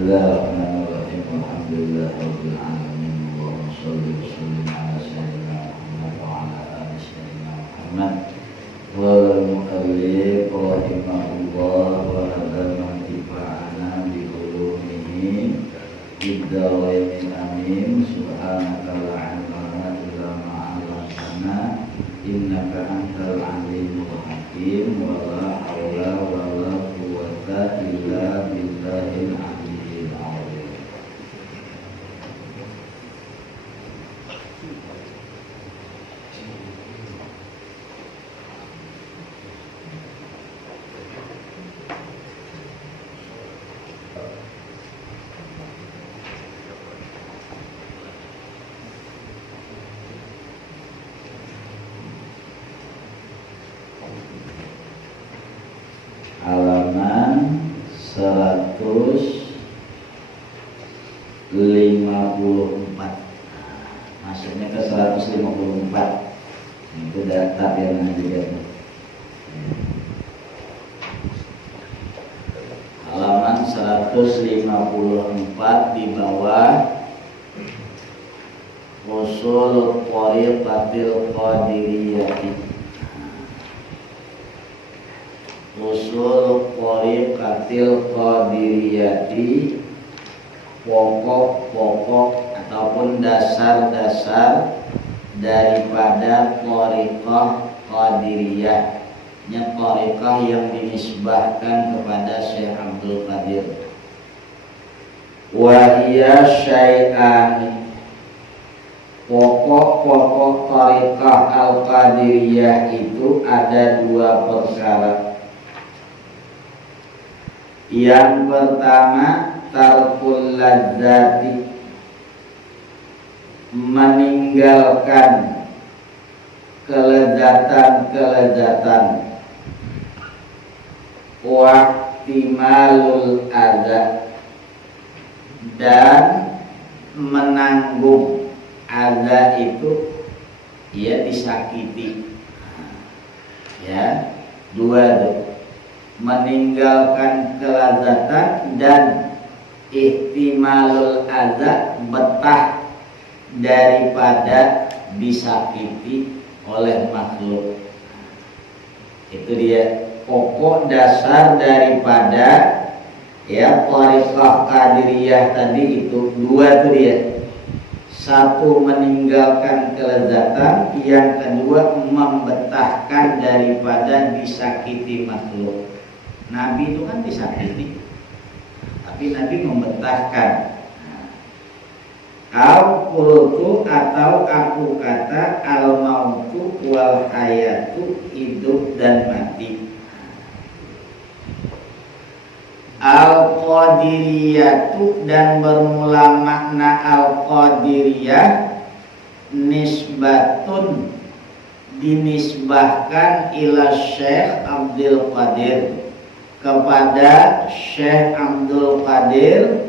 Bismillahirrahmanirrahim. Alhamdulillahirabbil alamin. Allahumma shalli wa sallim ala sayyidina Muhammad wa ala ali sayyidina Muhammad. Qala al-mu'allif rahimahullah wa hadana tifa'ana bi ulumihi bid-darain amin. Subhanaka la ilma lana illa ma 'allamtana innaka antal alimul hakim. Wa la haula wa la quwwata illa billahil aliyyil azim. Halaman 154. Maksudnya ke 154. Itu data yang dilihat. Halaman 154 di bawah usul thariqatil qadiriyah. Usul thariqatil qadiriyati, pokok-pokok ataupun dasar-dasar daripada thariqah qadiriyah, thariqah yang dinisbahkan kepada Syekh Abdul Qadir. Wa hiya syai'ani, pokok-pokok thariqah al-qadiriyah itu ada dua perkara. Yang pertama, tarkul ladzati, meninggalkan kelezatan-kelezatan, wahtimalul adza, dan menanggung adza itu ia disakiti. Ya, dua tuh. Meninggalkan kelazatan dan ihtimalul adza, betah daripada disakiti oleh makhluk. Itu dia pokok dasar daripada thariqah qadiriyah tadi. Itu dua tuh dia. Satu, meninggalkan kelezatan, yang kedua membetahkan daripada disakiti makhluk. Nabi itu kan disakiti, tapi Nabi membetahkan. Al-qultu, atau aku kata, al-mautu wal hayatu, hidup dan mati. Al-qadiriyatu, dan bermula makna al-qadiriyah, nisbatun, dinisbahkan ila Syekh Abdul Qadir, kepada Syekh Abdul Qadir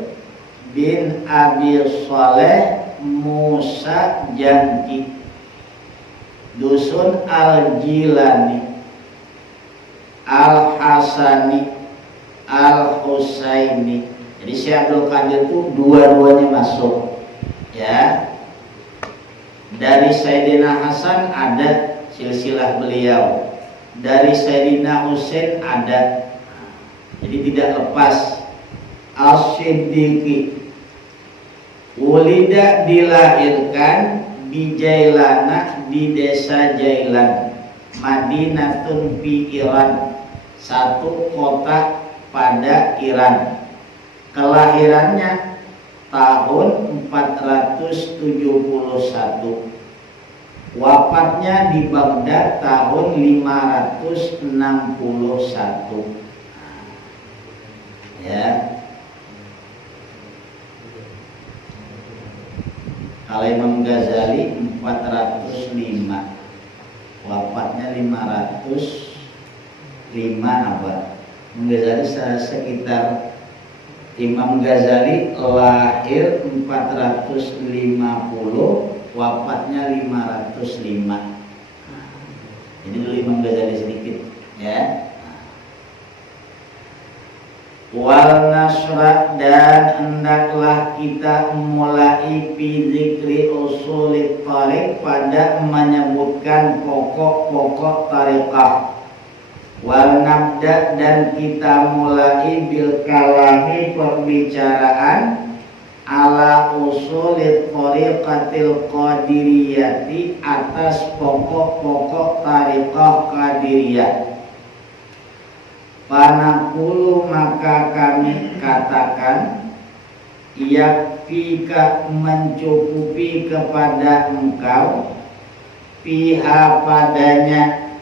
bin Abi Saleh Musa Janki, dusun Al-Jilani, Al-Hasani, Al-Husaini. Jadi Syekh Abdul Qadir itu dua-duanya masuk. Ya. Dari Sayyidina Hasan ada silsilah beliau, dari Sayyidina Husain ada. Jadi tidak lepas. As-Siddiqi, ulida, dilahirkan di Jailana, di desa Jailan, Madinatun fi Iran, satu kota pada Iran. Kelahirannya tahun 471. Wafatnya di Baghdad tahun 561. Ya. Kalau Imam Ghazali 405, wafatnya 505 apa? Imam Ghazali sekitar, Imam Ghazali lahir 450, wafatnya 505. Jadi dulu Imam Ghazali sedikit, ya. Wal nasra dan hendaklah kita mulai fi zikri usulit thariq pada menyebutkan pokok-pokok tariqah. Wal nabda dan kita mulai bil kalami pembicaraan ala usulit thariqatil qadiriyati atas pokok-pokok tariqah qadiriyah. Panakulu maka kami katakan yakfika mencukupi kepada engkau piha padanya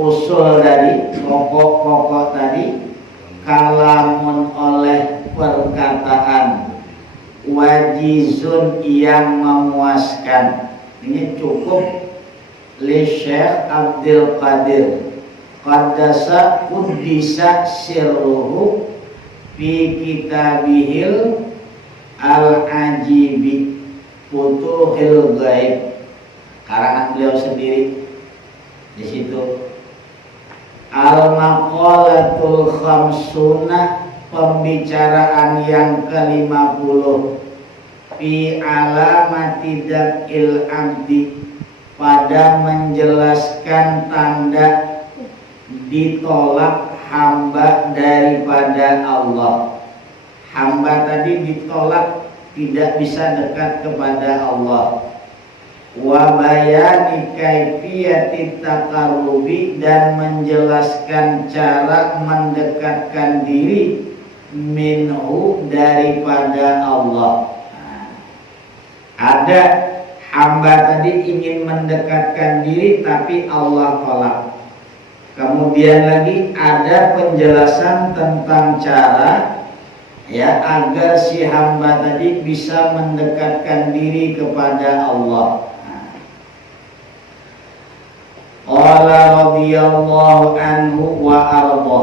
usul dari pokok-pokok tadi kalamun oleh perkataan wajizun yang memuaskan. Ini cukup li Syekh Abdul Qadir Qaddasa Quddisa sirruhu fi kitabihil al-ajibi futuhil ghaib, karangan beliau sendiri di situ. Al-maqalatul khamsuna pembicaraan yang ke-50 fi alamati dab'il abdi pada menjelaskan tanda ditolak hamba daripada Allah. Hamba tadi ditolak, tidak bisa dekat kepada Allah. Wa bayani kaifiyatit taqarrubi dan menjelaskan cara mendekatkan diri minhu daripada Allah. Ada hamba tadi ingin mendekatkan diri tapi Allah tolak. Kemudian lagi ada penjelasan tentang cara ya agar si hamba tadi bisa mendekatkan diri kepada Allah. Qala radhiyallahu anhu wa arda.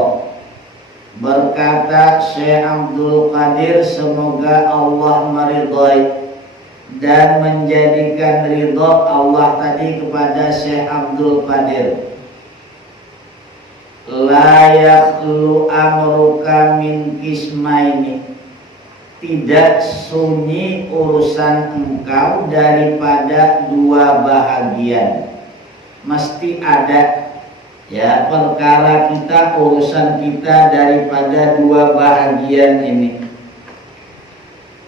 Berkata Syekh Abdul Qadir, semoga Allah meridhai dan menjadikan ridha Allah tadi kepada Syekh Abdul Qadir. La yakhlu amruka min kismaini, tidak sunyi urusan engkau daripada dua bahagian. Mesti ada ya perkara kita, urusan kita daripada dua bahagian ini.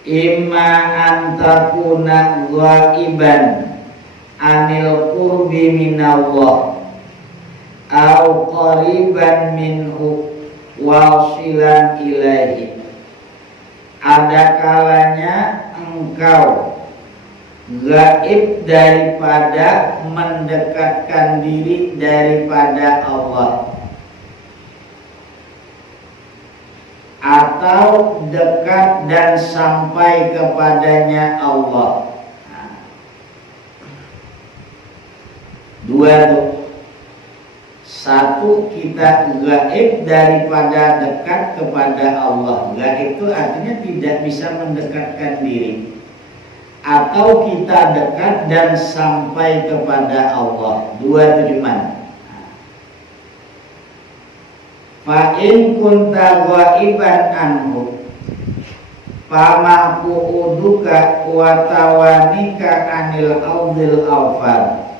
Imma antakuna ghaiban anil qurbi minallah au qariban minhu wasilan ilaihi. Ada kalanya engkau gaib daripada mendekatkan diri daripada Allah, atau dekat dan sampai kepadanya Allah. Dua tuh. Satu, kita gaib daripada dekat kepada Allah. Gaib itu artinya tidak bisa mendekatkan diri. Atau kita dekat dan sampai kepada Allah. Dua tujuan. Fa'in kunta ghaiban anhu fama qu'uduka wa tawanika anil audil awfar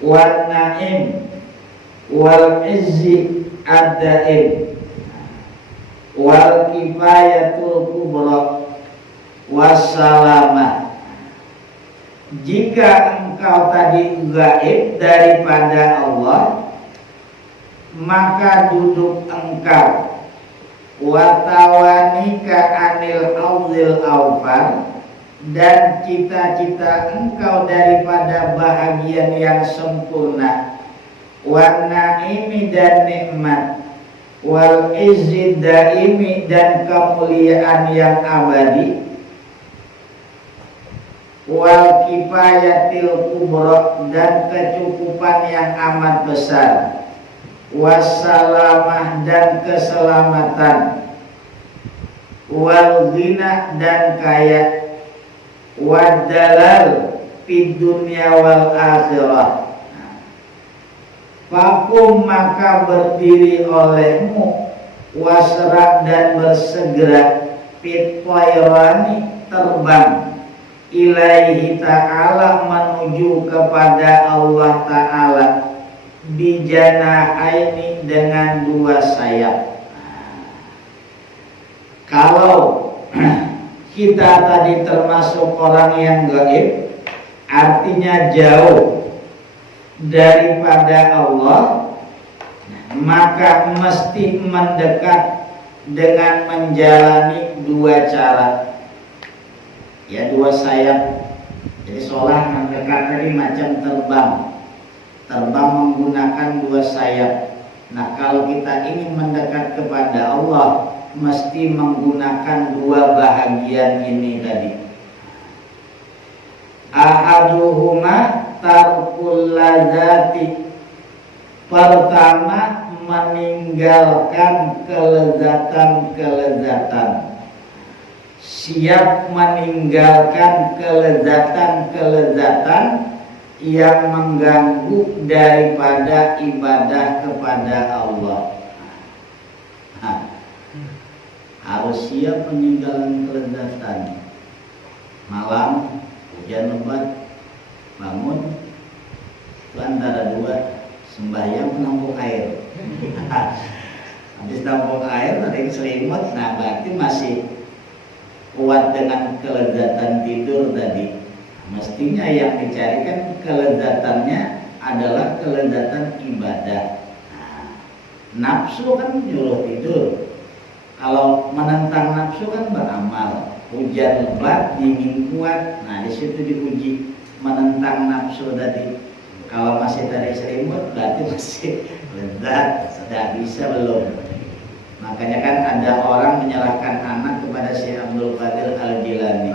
wan na'im wal izzi ad-daim wal kifayatul kubra wassalamah. Jika engkau tadi gaib daripada Allah, maka duduk engkau watawanika anil audil awfar, dan cita-cita engkau daripada bahagian yang sempurna, wan naimi dan nikmat, wal izzi daimi dan kemuliaan yang abadi, wal kifayatil kubra dan kecukupan yang amat besar, wassalamah dan keselamatan, wal ghina dan kaya, wadalal fid dunya wal akhirah. Fakum maka berdiri olehmu wasra dan bersegera, fit toyrani terbang, ilaihi ta'ala menuju kepada Allah ta'ala, bijanahaini dengan dua sayap. Kalau kita tadi termasuk orang yang gaib, artinya jauh daripada Allah, maka mesti mendekat dengan menjalani dua cara, ya, dua sayap. Jadi seolah mendekat tadi macam terbang menggunakan dua sayap. Nah, kalau kita ingin mendekat kepada Allah, mesti menggunakan dua bahagian ini tadi. Ahaduhuma tarkul ladzati, pertama meninggalkan kelezatan, siap meninggalkan kelezatan yang mengganggu daripada ibadah kepada Allah. Harus siap meninggalkan kelezatan. Malam hujan lebat, bangun itu antara dua, sembahyang menampung air. Habis tampung air ada yang selimut, nah berarti masih kuat dengan kelezatan tidur tadi. Mestinya yang dicarikan kelezatannya adalah kelezatan ibadah. Nafsu kan nyuruh tidur. Kalau menentang nafsu kan beramal. Hujan lebat, dingin kuat, nah di situ dipuji. Menentang nafsu tadi. Kalau masih dari selimut berarti masih lezat, sudah bisa belum? Makanya kan ada orang menyerahkan anak kepada si Abdul Qadir Al-Jilani.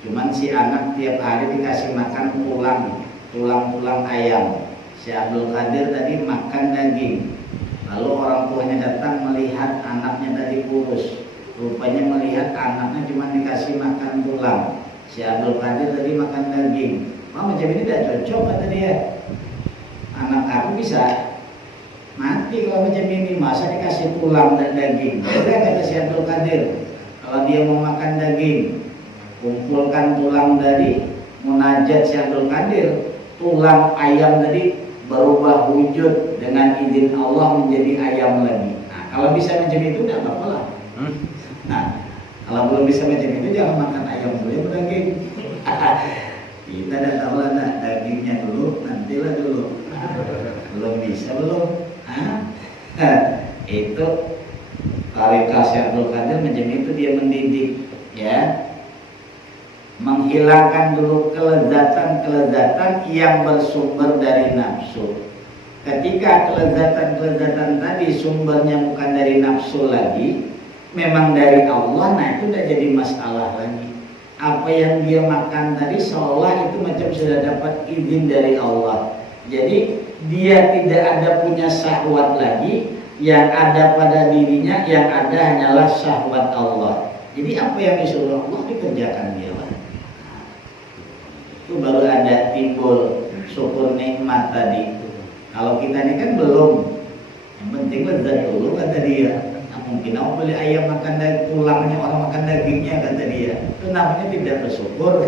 Cuman si anak tiap hari dikasih makan tulang ayam. Si Abdul Qadir tadi makan daging. Lalu orang tuanya datang melihat anaknya tadi kurus. Rupanya melihat anaknya cuma dikasih makan tulang. Si Abdul Qadir tadi makan daging. Macam ini tidak cocok kata dia. Anak aku bisa mati kalau macam ini, masa dikasih tulang dan daging. Beda kata si Abdul Qadir. Kalau dia mau makan daging, kumpulkan tulang tadi, munajat si Abdul Qadir, tulang ayam tadi berubah wujud dengan izin Allah menjadi ayam lagi. Nah, kalau bisa macam itu tidak apa-apa lah. Nah, kalau belum bisa macam itu jangan makan ayam dulu, ya daging. Kita tidak tahu lah, nah, dagingnya dulu, nantilah dulu. Belum bisa belum. Itu tarikat Syekh Abdul Qadir macam itu, dia mendidik, ya, menghilangkan dulu kelezatan yang bersumber dari nafsu. Ketika kelezatan tadi sumbernya bukan dari nafsu lagi, memang dari Allah, nah itu udah jadi masalah lagi. Apa yang dia makan tadi seolah itu macam sudah dapat izin dari Allah. Jadi dia tidak ada punya syahwat lagi, yang ada pada dirinya yang ada hanyalah syahwat Allah. Jadi apa yang disuruh Allah dikerjakan dia lah. Itu baru ada timbul syukur nikmat tadi. Kalau kita ini kan belum, yang penting lezat dulu kata dia. Nah, mungkin aku beli ayam makan tulangnya, orang makan dagingnya kata dia. Itu namanya tidak bersyukur.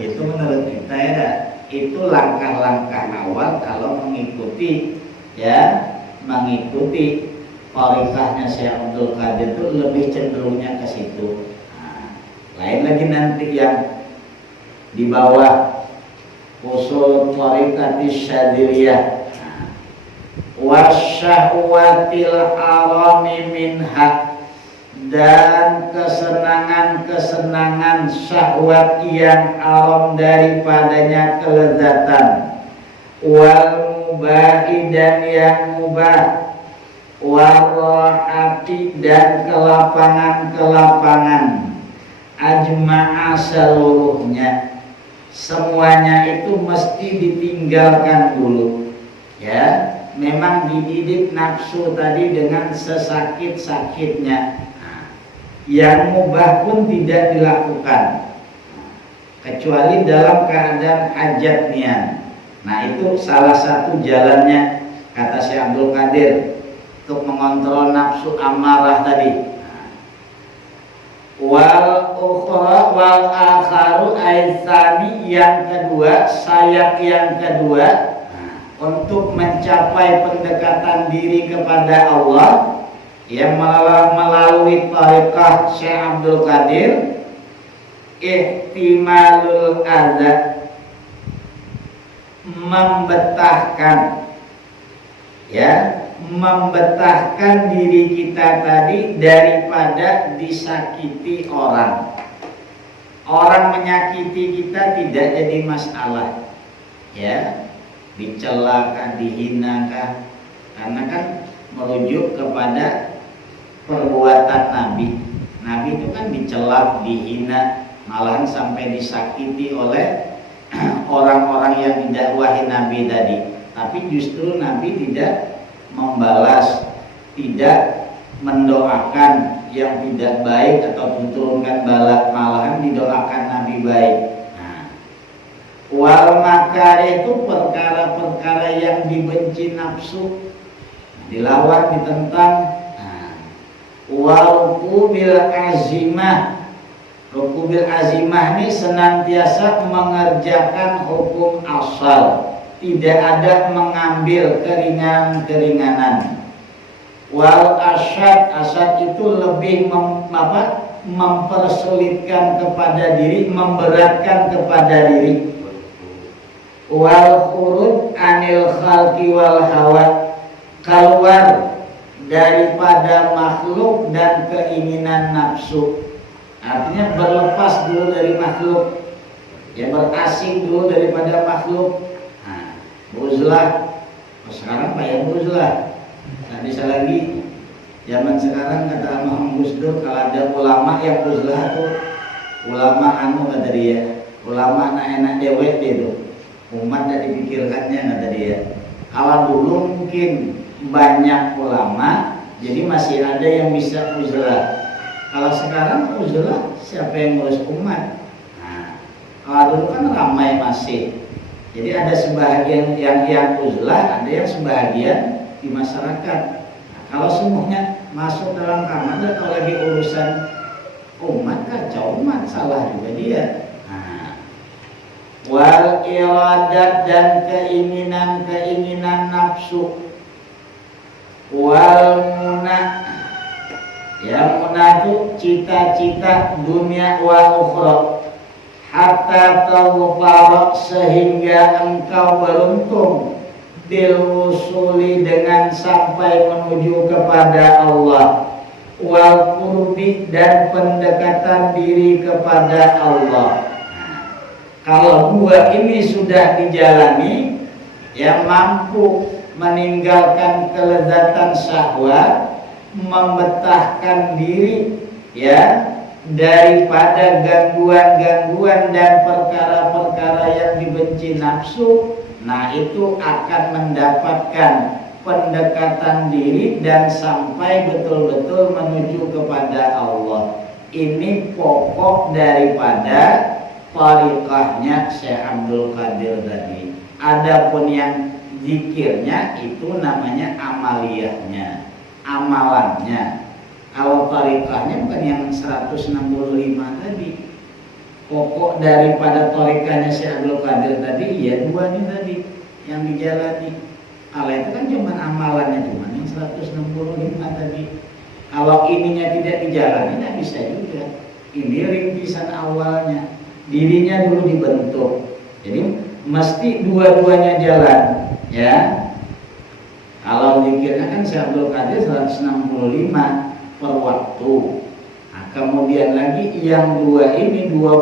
Itu menurut kita ya. Itu langkah-langkah awal kalau mengikuti, ya, mengikuti tariqahnya Syekh Abdul Qadir itu lebih cenderungnya ke situ. Nah, lain lagi nanti yang di bawah usul tariqatis syadziliyah, wasyahwatil harami minha, dan kesenangan syahwat yang haram daripadanya kelezatan, wal mubahi dan yang mubah, warahati dan kelapangan, ajma'a seluruhnya, semuanya itu mesti ditinggalkan dulu, ya. Memang dididik nafsu tadi dengan sesakit-sakitnya. Yang mubah pun tidak dilakukan kecuali dalam keadaan hajatnya. Nah itu salah satu jalannya kata Syekh Abdul Qadir. untuk mengontrol nafsu amarah tadi. Wal ukhra wal akharu aitsani, yang kedua, sayap yang kedua untuk mencapai pendekatan diri kepada Allah yang melalui tariqah Syekh Abdul Qadir, ihtimalul adza, membetahkan, ya, membetahkan diri kita tadi daripada disakiti orang. Orang menyakiti kita tidak jadi masalah, ya, dicelakah, dihinakah, karena kan merujuk kepada perbuatan Nabi. Nabi itu kan dicelak, dihina, malahan sampai disakiti oleh orang-orang yang didakwahi Nabi tadi. Tapi justru Nabi tidak membalas, tidak mendoakan yang tidak baik atau diturunkan bala, malahan didoakan Nabi baik. Wal makar itu perkara-perkara yang dibenci nafsu, dilawan, ditentang. Wal rukubil azimah, rukubil azimah ini senantiasa mengerjakan hukum asal, tidak ada mengambil keringanan-keringanan. Wal asyad, asyad itu lebih mempersulitkan kepada diri, memberatkan kepada diri. Wal khuruj anil khalqi wal hawa, keluar daripada makhluk dan keinginan nafsu. Artinya berlepas dulu dari makhluk, ya, berasing dulu daripada makhluk. Uzlah, sekarang payah uzlah. Nah, bisa lagi zaman sekarang kata Muhammad Gus Dur, kalau ada ulama yang uzlah tuh ulama kata dia, ulama enak dewek itu, umat tidak dipikirkannya kata dia. Kalau dulu mungkin banyak ulama, jadi masih ada yang bisa uzlah. Kalau sekarang uzlah siapa yang ngurus umat? Kalau dulu kan ramai masih. Jadi ada sebahagian yang uzlah, ada yang sebahagian di masyarakat. Kalau semuanya masuk dalam kamar, atau lagi urusan umat, kacau umat, salah juga dia. Wal iradat, dan keinginan nafsu. Wal munah, ya, munah itu cita-cita dunia wa ukhra. Hatta tawfara, sehingga engkau beruntung, dilwusuli, dengan sampai menuju kepada Allah. Wal qurbi, dan pendekatan diri kepada Allah. Kalau dua ini sudah dijalani, ya, mampu meninggalkan kelezatan syahwat, membetahkan diri, ya, daripada gangguan-gangguan dan perkara-perkara yang dibenci nafsu. Nah, itu akan mendapatkan pendekatan diri dan sampai betul-betul menuju kepada Allah. Ini pokok daripada tariqahnya Syekh Abdul Qadir tadi. Adapun yang zikirnya itu namanya amaliyahnya, amalannya. Kalau tariqahnya bukan yang 165 tadi. Pokok daripada tariqahnya Syekh Abdul Qadir tadi, ya, dua ini tadi yang dijalani. Kalau itu kan cuma amalannya, cuma yang 165 tadi. Kalau ininya tidak dijalani, nggak bisa juga. Ini rintisan awalnya, dirinya dulu dibentuk. Jadi mesti dua-duanya jalan, ya. Kalau zikirnya kan Syekh Abdul Qadir 165 per waktu. Nah, kemudian lagi yang dua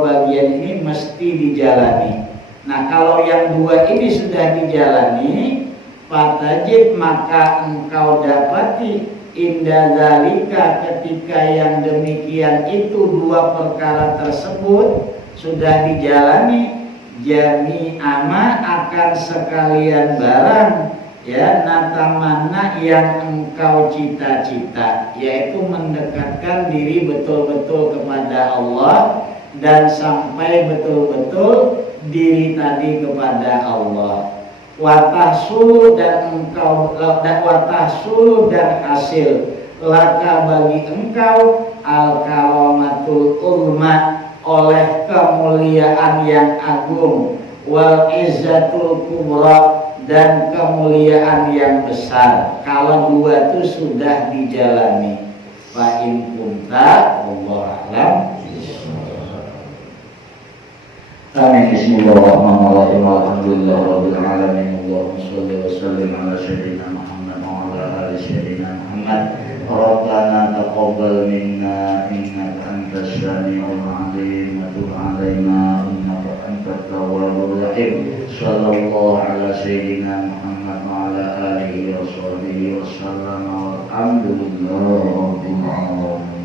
bagian ini mesti dijalani. Nah, kalau yang dua ini sudah dijalani, fatajid, maka engkau dapati inda zalika, ketika yang demikian itu, dua perkara tersebut sudah dijalani, jami'ama, akan sekalian barang, ya, natamana, yang engkau cita-cita, yaitu mendekatkan diri betul-betul kepada Allah dan sampai betul-betul diri tadi kepada Allah. watahsulu dan hasil laka bagi engkau al karamatul ulma oleh kemuliaan yang agung wal izzatul kubra dan kemuliaan yang besar kalau dua itu sudah dijalani. Fa in kunta wallahu a'lam. Amin. Bismillahirrahmanirrahim. Alhamdulillahirabbil alamin. Allahumma shalli wa sallim ala sayyidina Muhammad wa ala ali sayyidina Muhammad. Rabbana taqabbal minna innaka antas samiul alim wa tub alaina innaka antat tawwabur rahim. Sallallahu ala sayyidina Muhammad wa ala alihi wa sahbihi wa sallam. Alhamdulillahirabbil alamin.